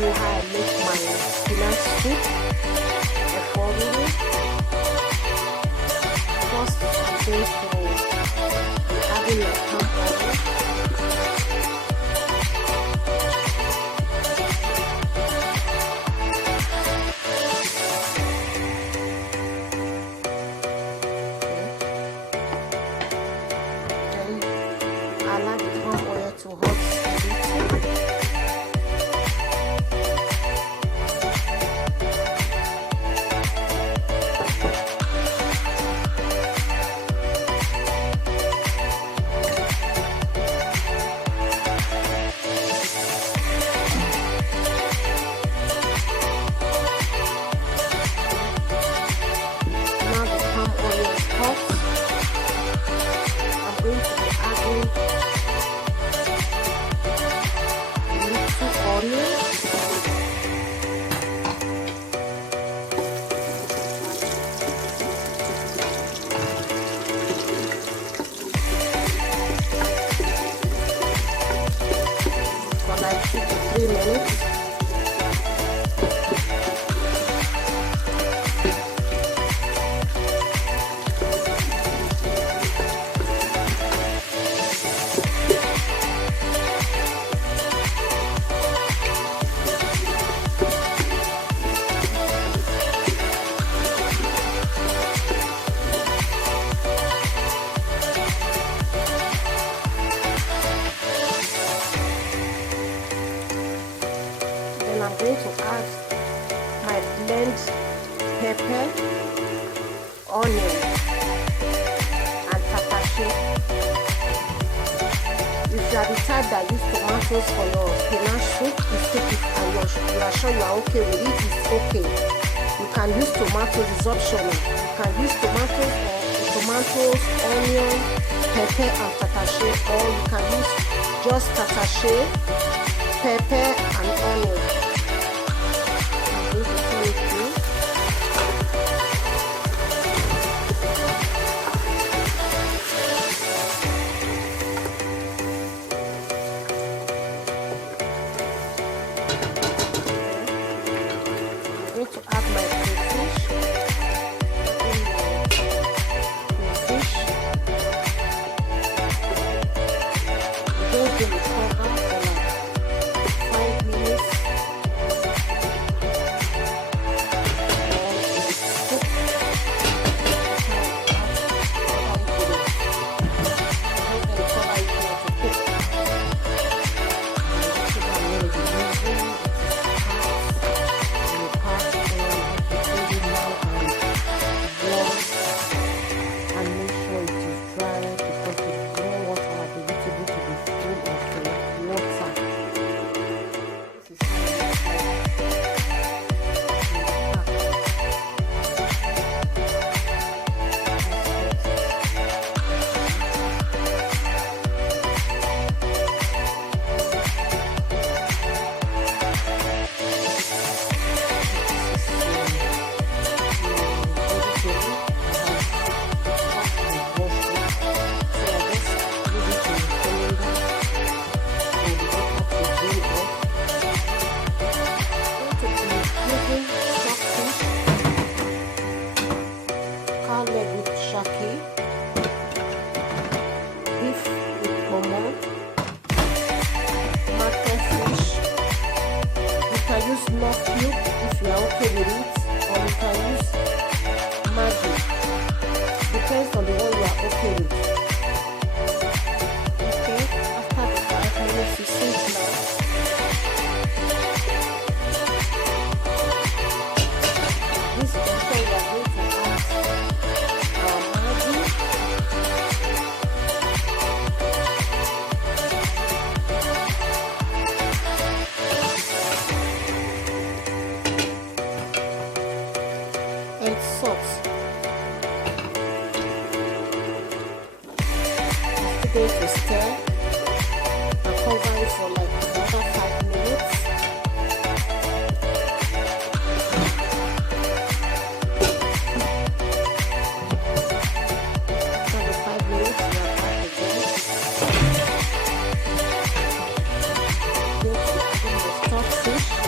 you how I make my spinach soup. Efo RIro. First, I'm going to be adding my palm oil. Allow the palm oil to hot a little. Now the palm oil is hot. I'm going to be adding onion, for like 2 to 3 minutes. Then I'm going to add my blend pepper, onion, and tatache. If you are the type that use tomatoes for your spinach soup, take it and you are sure you are okay with it, it's okay. You can use tomatoes, it's optional. You can use tomatoes or onion, pepper, and tatache, or you can use just tatache, pepper, and onion. I'm going to turn it through. I'm going to add my crayfish. I'm going to cover for like 5 minutes. With Shaki, beef with pemo, Crayfish. You can use Locust if you are okay with it, or you can use Maggi. Depends on the one you are okay with. Okay, after the 5 minutes, you see it now. This control we are going to add Maggi, and salt. I'm going to stir and cover it for like another 5 minutes. Stockfish.